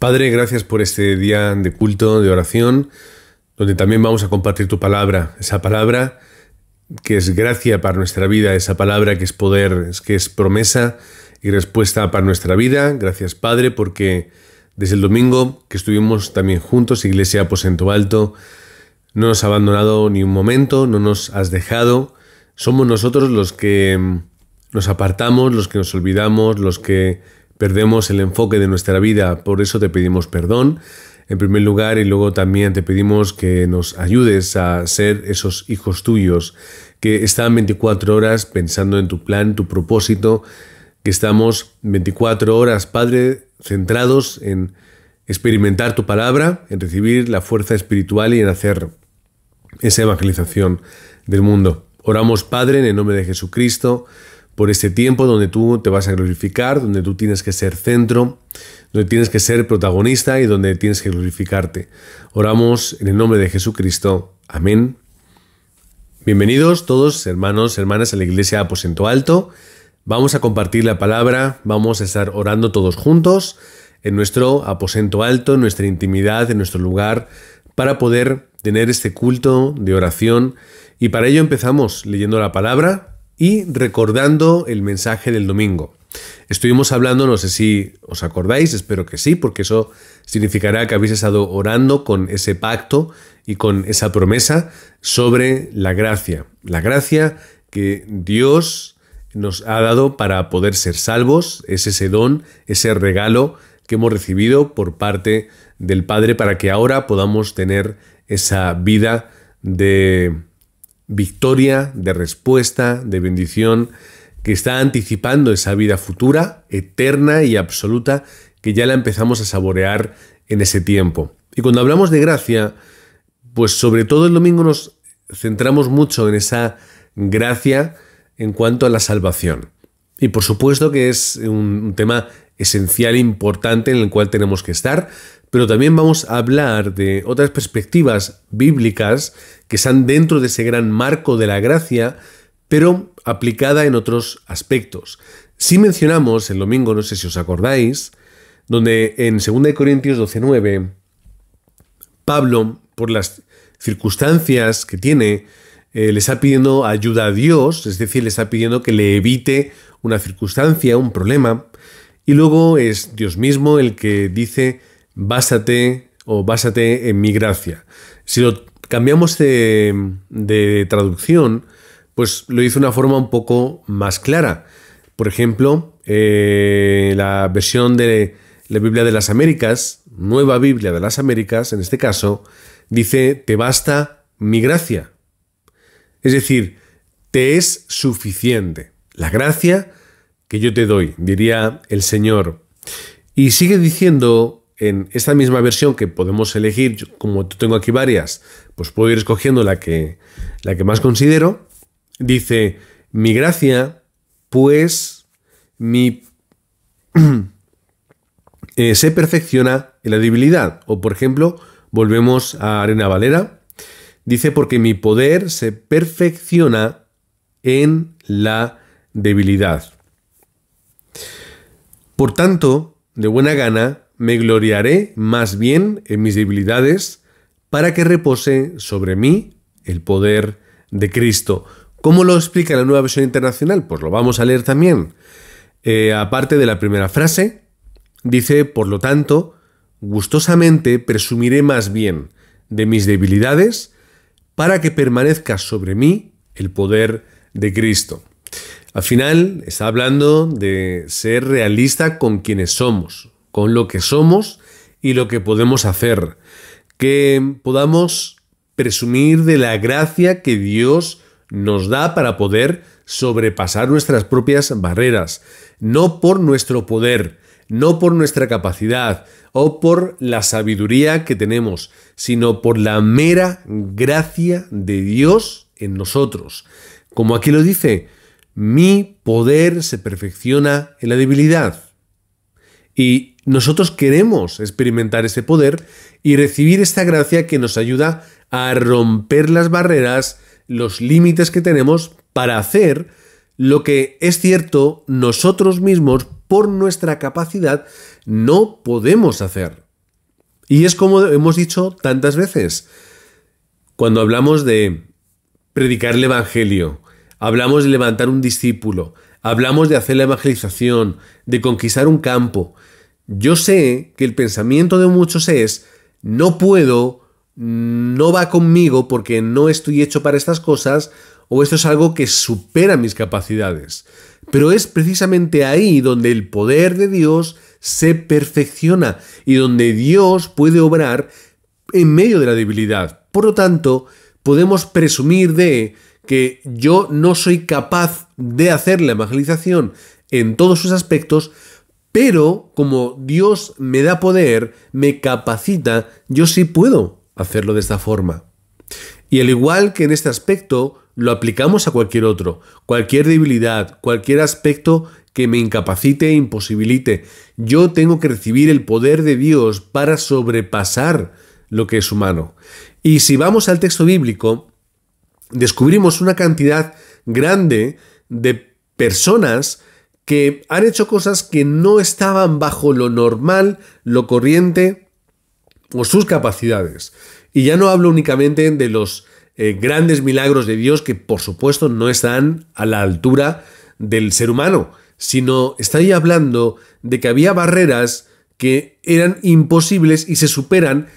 Padre, gracias por este día de culto, de oración, donde también vamos a compartir tu palabra, esa palabra que es gracia para nuestra vida, esa palabra que es poder, que es promesa y respuesta para nuestra vida. Gracias, Padre, porque desde el domingo que estuvimos también juntos, Iglesia Aposento Alto, no nos has abandonado ni un momento, no nos has dejado. Somos nosotros los que nos apartamos, los que nos olvidamos, los que perdemos el enfoque de nuestra vida. Por eso te pedimos perdón, en primer lugar, y luego también te pedimos que nos ayudes a ser esos hijos tuyos que están 24 horas pensando en tu plan, tu propósito, que estamos 24 horas, Padre, centrados en experimentar tu palabra, en recibir la fuerza espiritual y en hacer esa evangelización del mundo. Oramos, Padre, en el nombre de Jesucristo, por este tiempo donde tú te vas a glorificar, donde tú tienes que ser centro, donde tienes que ser protagonista y donde tienes que glorificarte. Oramos en el nombre de Jesucristo. Amén. Bienvenidos todos, hermanos, hermanas, a la Iglesia Aposento Alto. Vamos a compartir la palabra, vamos a estar orando todos juntos en nuestro aposento alto, en nuestra intimidad, en nuestro lugar, para poder tener este culto de oración. Y para ello empezamos leyendo la palabra y recordando el mensaje del domingo. Estuvimos hablando, no sé si os acordáis, espero que sí, porque eso significará que habéis estado orando con ese pacto y con esa promesa sobre la gracia que Dios nos ha dado para poder ser salvos. Es ese don, ese regalo que hemos recibido por parte del Padre para que ahora podamos tener esa vida de victoria, de respuesta, de bendición, que está anticipando esa vida futura, eterna y absoluta, que ya la empezamos a saborear en ese tiempo. Y cuando hablamos de gracia, pues sobre todo el domingo nos centramos mucho en esa gracia en cuanto a la salvación. Y por supuesto que es un tema esencial e importante en el cual tenemos que estar, pero también vamos a hablar de otras perspectivas bíblicas que están dentro de ese gran marco de la gracia, pero aplicada en otros aspectos. Si mencionamos el domingo, no sé si os acordáis, donde en 2 Corintios 12:9, Pablo, por las circunstancias que tiene, le está pidiendo ayuda a Dios, es decir, le está pidiendo que le evite una circunstancia, un problema, y luego es Dios mismo el que dice: básate en mi gracia. Si lo cambiamos de traducción, pues lo hizo de una forma un poco más clara. Por ejemplo, la versión de la Biblia de las Américas, Nueva Biblia de las Américas, en este caso, dice: te basta mi gracia. Es decir, te es suficiente la gracia que yo te doy, diría el Señor. Y sigue diciendo en esta misma versión, que podemos elegir, como tengo aquí varias, pues puedo ir escogiendo la que más considero. Dice: mi gracia, pues, se perfecciona en la debilidad. O, por ejemplo, volvemos a Reina Valera. Dice: porque mi poder se perfecciona en la debilidad. Por tanto, de buena gana, me gloriaré más bien en mis debilidades, para que repose sobre mí el poder de Cristo. ¿Cómo lo explica la Nueva Versión Internacional? Pues lo vamos a leer también. Aparte de la primera frase, dice: por lo tanto, gustosamente presumiré más bien de mis debilidades, para que permanezca sobre mí el poder de Cristo. Al final está hablando de ser realista con quienes somos, con lo que somos y lo que podemos hacer. Que podamos presumir de la gracia que Dios nos da para poder sobrepasar nuestras propias barreras. No por nuestro poder, no por nuestra capacidad o por la sabiduría que tenemos, sino por la mera gracia de Dios en nosotros. Como aquí lo dice: mi poder se perfecciona en la debilidad. Y nosotros queremos experimentar ese poder y recibir esta gracia que nos ayuda a romper las barreras, los límites que tenemos para hacer lo que es cierto nosotros mismos por nuestra capacidad no podemos hacer. Y es como hemos dicho tantas veces, cuando hablamos de predicar el Evangelio, hablamos de levantar un discípulo, hablamos de hacer la evangelización, de conquistar un campo. Yo sé que el pensamiento de muchos es, no puedo, no va conmigo porque no estoy hecho para estas cosas, o esto es algo que supera mis capacidades. Pero es precisamente ahí donde el poder de Dios se perfecciona y donde Dios puede obrar en medio de la debilidad. Por lo tanto, podemos presumir de que yo no soy capaz de hacer la evangelización en todos sus aspectos, pero como Dios me da poder, me capacita, yo sí puedo hacerlo de esta forma. Y al igual que en este aspecto, lo aplicamos a cualquier otro, cualquier debilidad, cualquier aspecto que me incapacite e imposibilite. Yo tengo que recibir el poder de Dios para sobrepasar lo que es humano. Y si vamos al texto bíblico, descubrimos una cantidad grande de personas que han hecho cosas que no estaban bajo lo normal, lo corriente o sus capacidades. Y ya no hablo únicamente de los grandes milagros de Dios que por supuesto no están a la altura del ser humano, sino estoy hablando de que había barreras que eran imposibles y se superan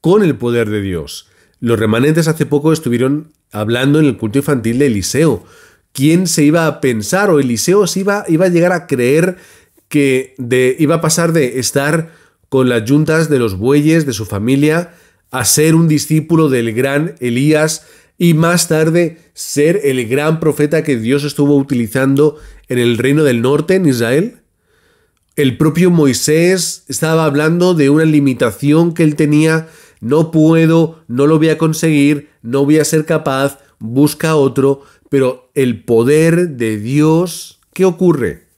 con el poder de Dios. Los remanentes hace poco estuvieron hablando en el culto infantil de Eliseo. ¿Quién se iba a pensar o Eliseo iba a llegar a creer que iba a pasar de estar con las yuntas de los bueyes de su familia a ser un discípulo del gran Elías y más tarde ser el gran profeta que Dios estuvo utilizando en el reino del norte, en Israel? El propio Moisés estaba hablando de una limitación que él tenía. No puedo, no lo voy a conseguir, no voy a ser capaz, busca otro. Pero el poder de Dios, ¿qué ocurre?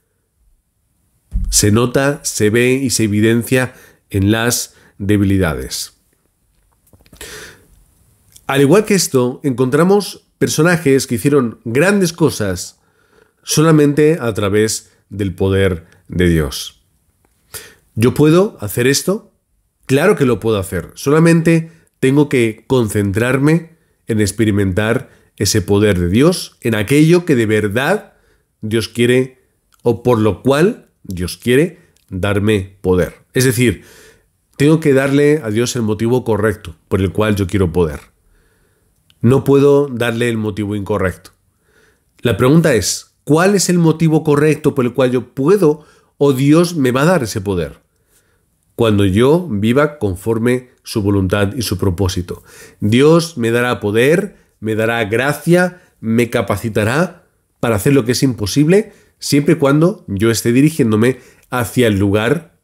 Se nota, se ve y se evidencia en las debilidades. Al igual que esto, encontramos personajes que hicieron grandes cosas solamente a través del poder de Dios. ¿Yo puedo hacer esto? Claro que lo puedo hacer. Solamente tengo que concentrarme en experimentar ese poder de Dios, en aquello que de verdad Dios quiere o por lo cual Dios quiere darme poder. Es decir, tengo que darle a Dios el motivo correcto por el cual yo quiero poder. No puedo darle el motivo incorrecto. La pregunta es, ¿cuál es el motivo correcto por el cual yo puedo o Dios me va a dar ese poder? Cuando yo viva conforme su voluntad y su propósito. Dios me dará poder, me dará gracia, me capacitará para hacer lo que es imposible, siempre y cuando yo esté dirigiéndome hacia el lugar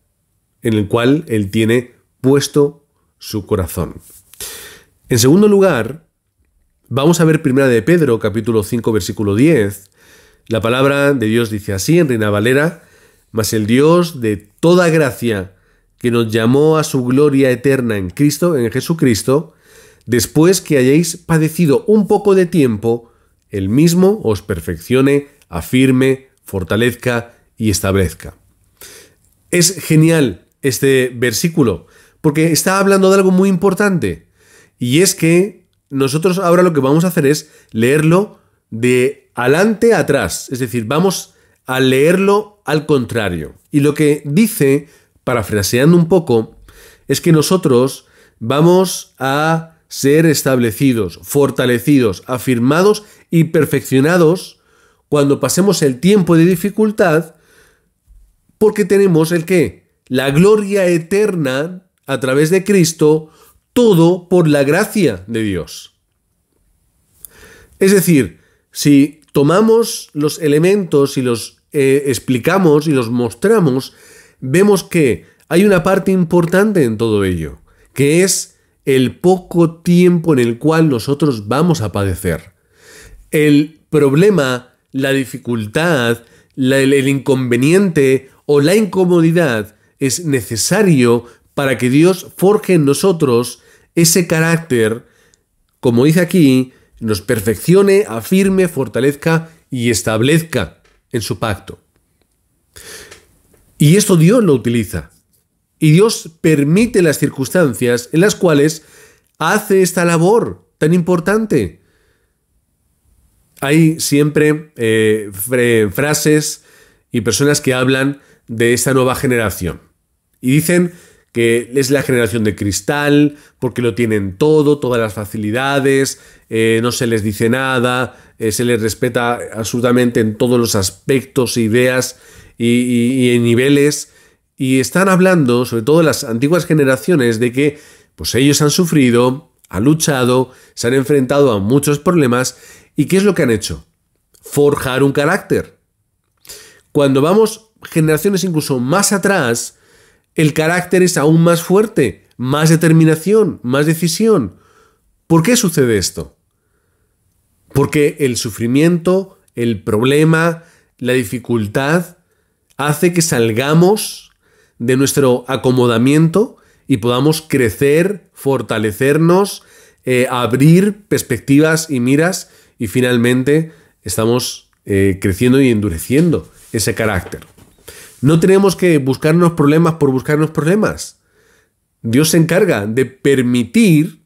en el cual Él tiene puesto su corazón. En segundo lugar, vamos a ver 1 de Pedro, capítulo 5, versículo 10. La palabra de Dios dice así, en Reina Valera: mas el Dios de toda gracia, que nos llamó a su gloria eterna en Cristo, en Jesucristo, después que hayáis padecido un poco de tiempo, Él mismo os perfeccione, afirme, fortalezca y establezca. Es genial este versículo, porque está hablando de algo muy importante, y es que nosotros ahora lo que vamos a hacer es leerlo de adelante a atrás, es decir, vamos a leerlo al contrario. Y lo que dice, parafraseando un poco, es que nosotros vamos a ser establecidos, fortalecidos, afirmados y perfeccionados cuando pasemos el tiempo de dificultad, porque tenemos ¿el qué? La gloria eterna a través de Cristo, todo por la gracia de Dios. Es decir, si tomamos los elementos y los explicamos y los mostramos, vemos que hay una parte importante en todo ello, que es el poco tiempo en el cual nosotros vamos a padecer. El problema, la dificultad, el inconveniente o la incomodidad es necesario para que Dios forje en nosotros ese carácter, como dice aquí, nos perfeccione, afirme, fortalezca y establezca en su pacto. Y esto Dios lo utiliza. Y Dios permite las circunstancias en las cuales hace esta labor tan importante. Hay siempre frases y personas que hablan de esta nueva generación. Y dicen que es la generación de cristal, porque lo tienen todo, todas las facilidades, no se les dice nada, se les respeta absolutamente en todos los aspectos, ideas y en niveles. Y están hablando, sobre todo las antiguas generaciones, de que pues ellos han sufrido, han luchado, se han enfrentado a muchos problemas. ¿Y qué es lo que han hecho? Forjar un carácter. Cuando vamos generaciones incluso más atrás, el carácter es aún más fuerte, más determinación, más decisión. ¿Por qué sucede esto? Porque el sufrimiento, el problema, la dificultad hace que salgamos de nuestro acomodamiento y podamos crecer, fortalecernos, abrir perspectivas y miras, y finalmente estamos creciendo y endureciendo ese carácter. No tenemos que buscarnos problemas por buscarnos problemas. Dios se encarga de permitir,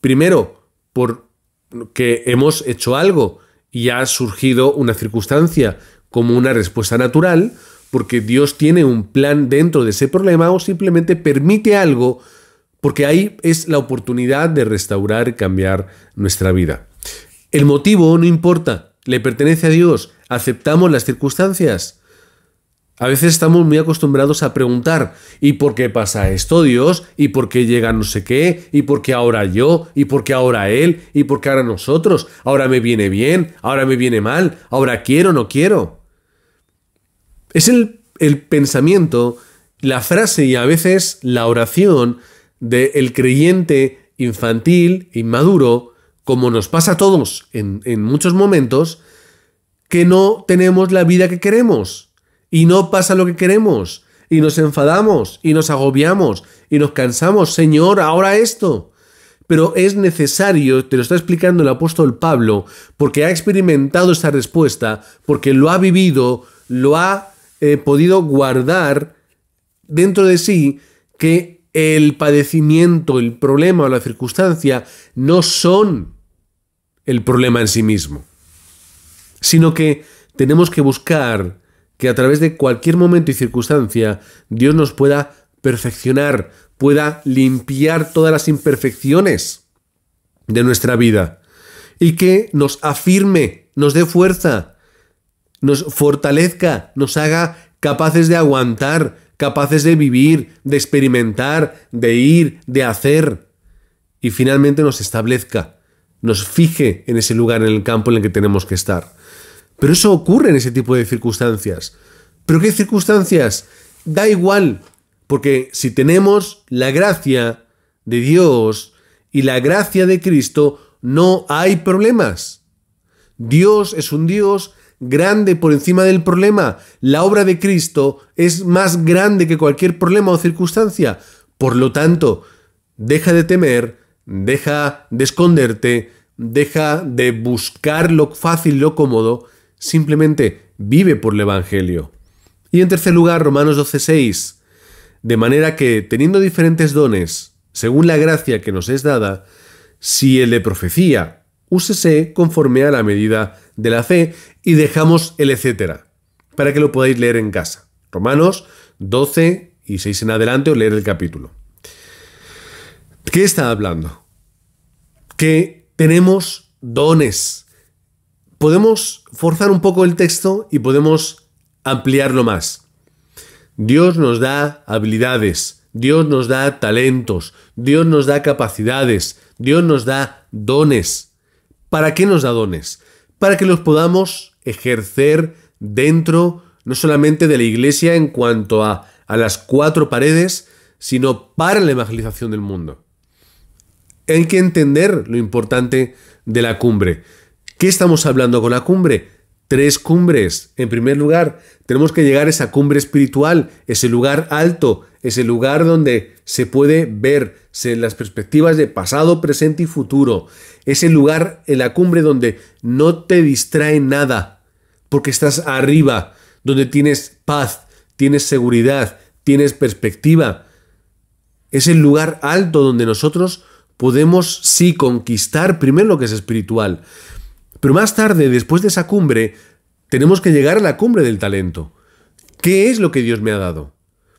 primero, porque hemos hecho algo y ha surgido una circunstancia como una respuesta natural, porque Dios tiene un plan dentro de ese problema, o simplemente permite algo porque ahí es la oportunidad de restaurar y cambiar nuestra vida. El motivo no importa, le pertenece a Dios. Aceptamos las circunstancias. A veces estamos muy acostumbrados a preguntar: ¿y por qué pasa esto, Dios? ¿Y por qué llega no sé qué? ¿Y por qué ahora yo? ¿Y por qué ahora él? ¿Y por qué ahora nosotros? ¿Ahora me viene bien? ¿Ahora me viene mal? ¿Ahora quiero o no quiero? Es el pensamiento, la frase y a veces la oración del creyente infantil, inmaduro, como nos pasa a todos en muchos momentos, que no tenemos la vida que queremos y no pasa lo que queremos y nos enfadamos y nos agobiamos y nos cansamos. Señor, ahora esto. Pero es necesario, te lo está explicando el apóstol Pablo, porque ha experimentado esta respuesta, porque lo ha vivido, lo ha podido guardar dentro de sí, que el padecimiento, el problema o la circunstancia no son el problema en sí mismo, sino que tenemos que buscar que a través de cualquier momento y circunstancia Dios nos pueda perfeccionar, pueda limpiar todas las imperfecciones de nuestra vida y que nos afirme, nos dé fuerza, nos fortalezca, nos haga capaces de aguantar, capaces de vivir, de experimentar, de ir, de hacer, y finalmente nos establezca, nos fije en ese lugar en el campo en el que tenemos que estar. Pero eso ocurre en ese tipo de circunstancias. ¿Pero qué circunstancias? Da igual, porque si tenemos la gracia de Dios y la gracia de Cristo, no hay problemas. Dios es un Dios grande por encima del problema. La obra de Cristo es más grande que cualquier problema o circunstancia. Por lo tanto, deja de temer, deja de esconderte, deja de buscar lo fácil, lo cómodo, simplemente vive por el Evangelio. Y en tercer lugar, Romanos 12:6, de manera que, teniendo diferentes dones, según la gracia que nos es dada, si el de profecía, úsese conforme a la medida de la fe, y dejamos el etcétera, para que lo podáis leer en casa. Romanos 12 y 6 en adelante, o leer el capítulo. ¿Qué está hablando? Que tenemos dones. Podemos forzar un poco el texto y podemos ampliarlo más. Dios nos da habilidades, Dios nos da talentos, Dios nos da capacidades, Dios nos da dones. ¿Para qué nos da dones? Para que los podamos ejercer dentro, no solamente de la iglesia en cuanto a las cuatro paredes, sino para la evangelización del mundo. Hay que entender lo importante de la cumbre. ¿Qué estamos hablando con la cumbre? 3 cumbres. En primer lugar, tenemos que llegar a esa cumbre espiritual, ese lugar alto, ese lugar donde se puede ver las perspectivas de pasado, presente y futuro. Ese lugar en la cumbre donde no te distrae nada, porque estás arriba, donde tienes paz, tienes seguridad, tienes perspectiva. Es el lugar alto donde nosotros podemos, sí, conquistar primero lo que es espiritual. Pero más tarde, después de esa cumbre, tenemos que llegar a la cumbre del talento. ¿Qué es lo que Dios me ha dado?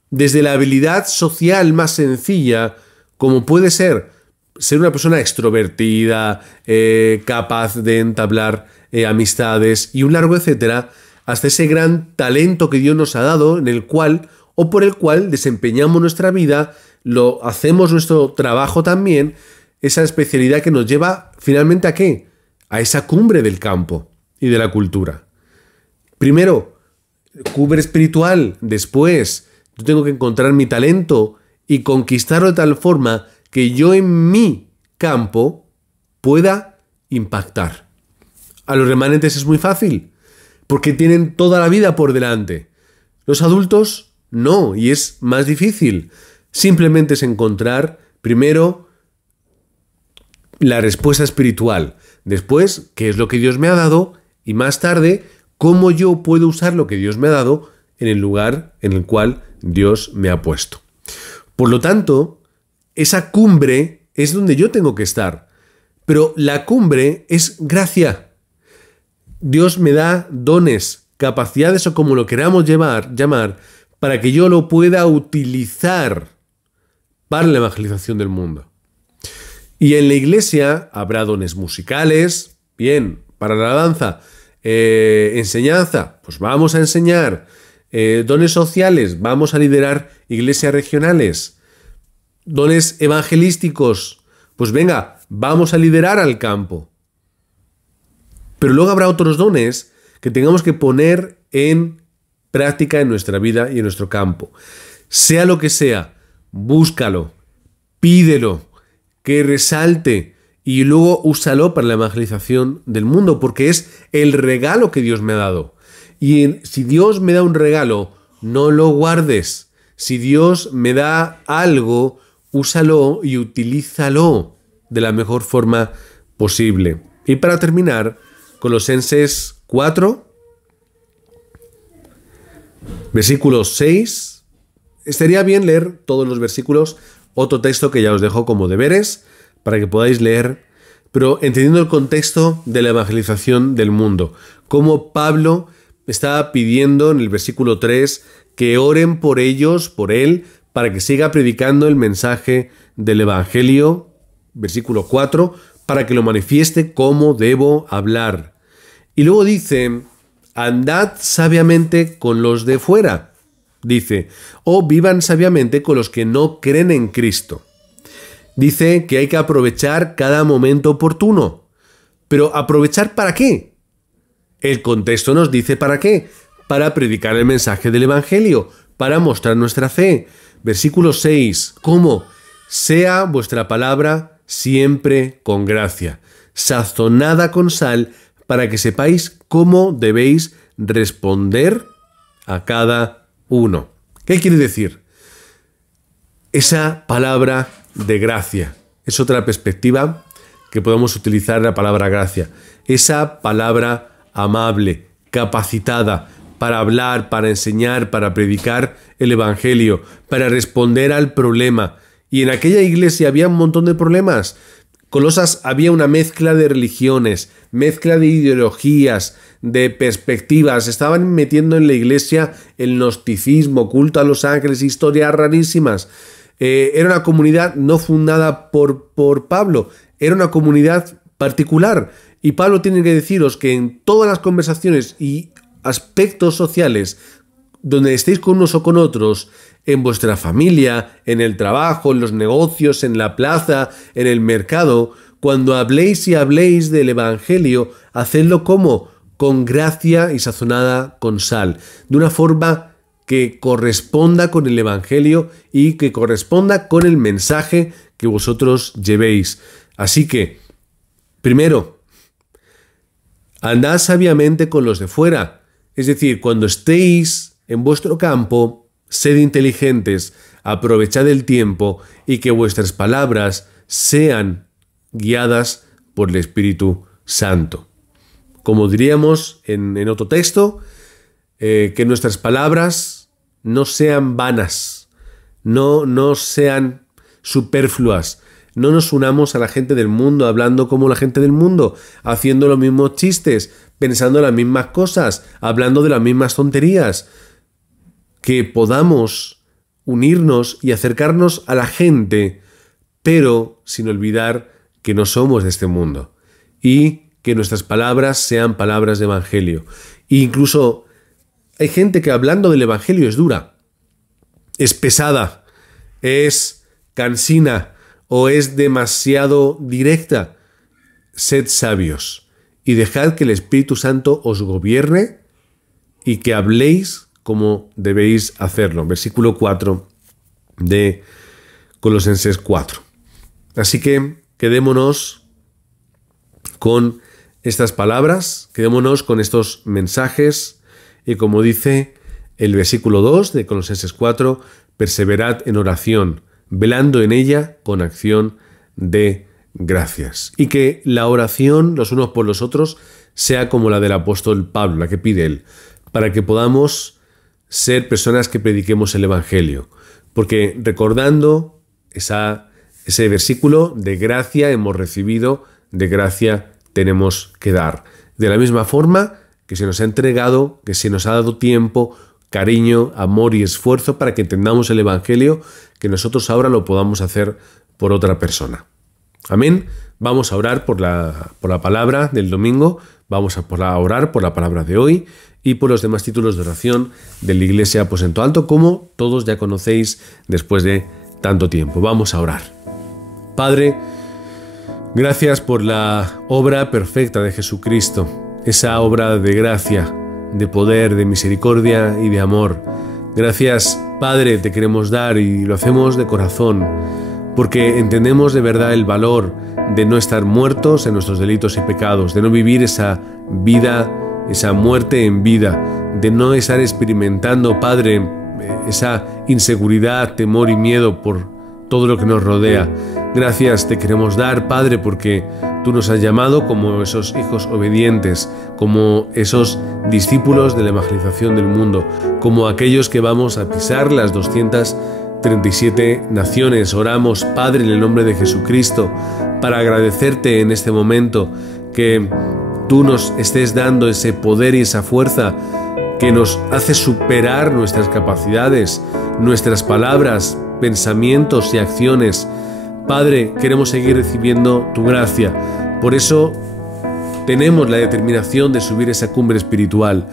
Desde la habilidad social más sencilla, como puede ser una persona extrovertida, capaz de entablar amistades y un largo etcétera, hasta ese gran talento que Dios nos ha dado, en el cual o por el cual desempeñamos nuestra vida, lo hacemos nuestro trabajo también, esa especialidad que nos lleva finalmente ¿a qué? A esa cumbre del campo y de la cultura. Primero, cumbre espiritual. Después, yo tengo que encontrar mi talento y conquistarlo de tal forma que yo en mi campo pueda impactar. A los remanentes es muy fácil, porque tienen toda la vida por delante. Los adultos no, y es más difícil. Simplemente es encontrar, primero, la respuesta espiritual. Después, qué es lo que Dios me ha dado, y más tarde, cómo yo puedo usar lo que Dios me ha dado en el lugar en el cual Dios me ha puesto. Por lo tanto, esa cumbre es donde yo tengo que estar. Pero la cumbre es gracia. Dios me da dones, capacidades o como lo queramos llamar, para que yo lo pueda utilizar para la evangelización del mundo. Y en la iglesia habrá dones musicales, bien, para la alabanza, enseñanza, pues vamos a enseñar, dones sociales, vamos a liderar iglesias regionales, dones evangelísticos, pues venga, vamos a liderar al campo. Pero luego habrá otros dones que tengamos que poner en práctica en nuestra vida y en nuestro campo. Sea lo que sea, búscalo, pídelo, que resalte y luego úsalo para la evangelización del mundo, porque es el regalo que Dios me ha dado. Y si Dios me da un regalo, no lo guardes. Si Dios me da algo, úsalo y utilízalo de la mejor forma posible. Y para terminar, Colosenses 4, versículo 6. Estaría bien leer todos los versículos, otro texto que ya os dejo como deberes para que podáis leer, pero entendiendo el contexto de la evangelización del mundo. Como Pablo estaba pidiendo en el versículo 3 que oren por ellos, por él, para que siga predicando el mensaje del Evangelio, versículo 4, para que lo manifieste cómo debo hablar. Y luego dice, andad sabiamente con los de fuera. Dice, o vivan sabiamente con los que no creen en Cristo. Dice que hay que aprovechar cada momento oportuno. Pero ¿aprovechar para qué? El contexto nos dice para qué. Para predicar el mensaje del Evangelio, para mostrar nuestra fe. Versículo 6. ¿Cómo? Sea vuestra palabra siempre con gracia, sazonada con sal, para que sepáis cómo debéis responder a cada uno. ¿Qué quiere decir? Esa palabra de gracia es otra perspectiva que podemos utilizar la palabra gracia. Esa palabra amable, capacitada para hablar, para enseñar, para predicar el Evangelio, para responder al problema. Y en aquella iglesia había un montón de problemas. Colosas había una mezcla de religiones, mezcla de ideologías, de perspectivas. Estaban metiendo en la iglesia el gnosticismo, culto a los ángeles, historias rarísimas. Era una comunidad no fundada por Pablo, era una comunidad particular. Y Pablo tiene que deciros que en todas las conversaciones y aspectos sociales donde estéis con unos o con otros, en vuestra familia, en el trabajo, en los negocios, en la plaza, en el mercado, cuando habléis y habléis del Evangelio, hacedlo como con gracia y sazonada con sal, de una forma que corresponda con el Evangelio y que corresponda con el mensaje que vosotros llevéis. Así que, primero, andad sabiamente con los de fuera. Es decir, cuando estéis en vuestro campo, sed inteligentes, aprovechad el tiempo y que vuestras palabras sean guiadas por el Espíritu Santo. Como diríamos en otro texto, que nuestras palabras no sean vanas, no sean superfluas. No nos unamos a la gente del mundo hablando como la gente del mundo, haciendo los mismos chistes, pensando las mismas cosas, hablando de las mismas tonterías. Que podamos unirnos y acercarnos a la gente, pero sin olvidar que no somos de este mundo y que nuestras palabras sean palabras de evangelio. E incluso hay gente que hablando del evangelio es dura, es pesada, es cansina o es demasiado directa. Sed sabios y dejad que el Espíritu Santo os gobierne y que habléis como debéis hacerlo. Versículo 4 de Colosenses 4. Así que quedémonos con estas palabras, quedémonos con estos mensajes y como dice el versículo 2 de Colosenses 4, perseverad en oración, velando en ella con acción de gracias. Y que la oración los unos por los otros sea como la del apóstol Pablo, la que pide él, para que podamos ser personas que prediquemos el evangelio. Porque recordando ese versículo, de gracia hemos recibido, de gracia tenemos que dar. De la misma forma que se nos ha entregado, que se nos ha dado tiempo, cariño, amor y esfuerzo para que entendamos el evangelio, que nosotros ahora lo podamos hacer por otra persona. Amén. Vamos a orar por la palabra del domingo, vamos a orar por la palabra de hoy y por los demás títulos de oración de la Iglesia Aposento Alto, como todos ya conocéis después de tanto tiempo. Vamos a orar. Padre, gracias por la obra perfecta de Jesucristo, esa obra de gracia, de poder, de misericordia y de amor. Gracias, Padre, te queremos dar y lo hacemos de corazón, porque entendemos de verdad el valor de no estar muertos en nuestros delitos y pecados, de no vivir esa vida, esa muerte en vida, de no estar experimentando, Padre, esa inseguridad, temor y miedo por todo lo que nos rodea. Gracias te queremos dar, Padre, porque tú nos has llamado como esos hijos obedientes, como esos discípulos de la evangelización del mundo, como aquellos que vamos a pisar las 237 naciones. Oramos, Padre, en el nombre de Jesucristo, para agradecerte en este momento que tú nos estés dando ese poder y esa fuerza que nos hace superar nuestras capacidades, nuestras palabras, pensamientos y acciones. Padre, queremos seguir recibiendo tu gracia. Por eso tenemos la determinación de subir esa cumbre espiritual,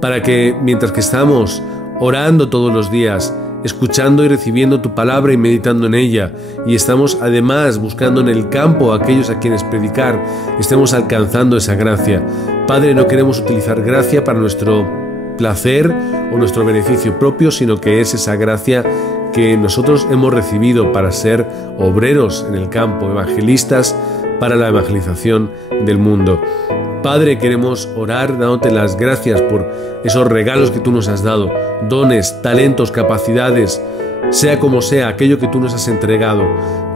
para que mientras que estamos orando todos los días, escuchando y recibiendo tu palabra y meditando en ella, y estamos además buscando en el campo a aquellos a quienes predicar, estemos alcanzando esa gracia. Padre, no queremos utilizar gracia para nuestro placer o nuestro beneficio propio, sino que es esa gracia que nosotros hemos recibido para ser obreros en el campo, evangelistas para la evangelización del mundo. Padre, queremos orar dándote las gracias por esos regalos que tú nos has dado, dones, talentos, capacidades, sea como sea, aquello que tú nos has entregado,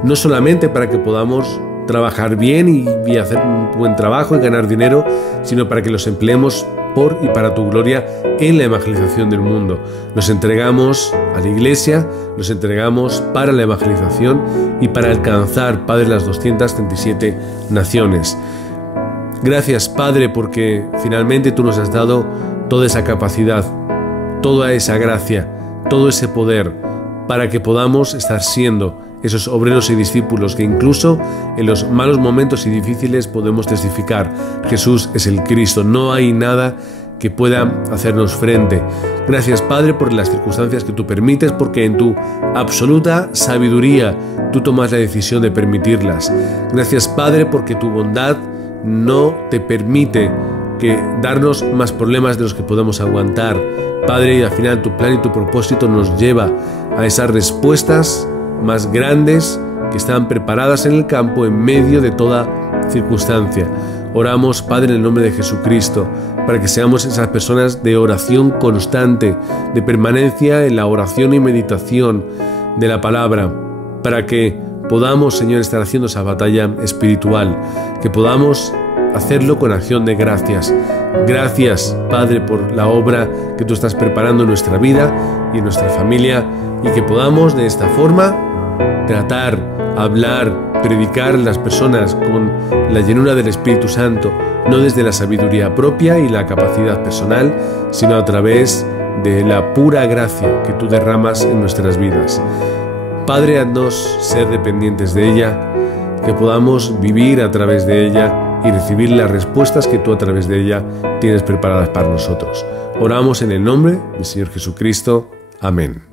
no solamente para que podamos trabajar bien y hacer un buen trabajo y ganar dinero, sino para que los empleemos por y para tu gloria en la evangelización del mundo. Los entregamos a la Iglesia, los entregamos para la evangelización y para alcanzar, Padre, las 237 naciones. Gracias, Padre, porque finalmente tú nos has dado toda esa capacidad, toda esa gracia, todo ese poder para que podamos estar siendo esos obreros y discípulos que incluso en los malos momentos y difíciles podemos testificar: Jesús es el Cristo, no hay nada que pueda hacernos frente. Gracias, Padre, por las circunstancias que tú permites, porque en tu absoluta sabiduría tú tomas la decisión de permitirlas. Gracias, Padre, porque tu bondad no te permite darnos más problemas de los que podemos aguantar. Padre, y al final tu plan y tu propósito nos lleva a esas respuestas más grandes que están preparadas en el campo en medio de toda circunstancia. Oramos, Padre, en el nombre de Jesucristo, para que seamos esas personas de oración constante, de permanencia en la oración y meditación de la palabra, para que podamos, Señor, estar haciendo esa batalla espiritual, que podamos hacerlo con acción de gracias. Gracias, Padre, por la obra que tú estás preparando en nuestra vida y en nuestra familia, y que podamos de esta forma tratar, hablar, predicar a las personas con la llenura del Espíritu Santo, no desde la sabiduría propia y la capacidad personal, sino a través de la pura gracia que tú derramas en nuestras vidas. Padre, haznos ser dependientes de ella, que podamos vivir a través de ella y recibir las respuestas que tú a través de ella tienes preparadas para nosotros. Oramos en el nombre del Señor Jesucristo. Amén.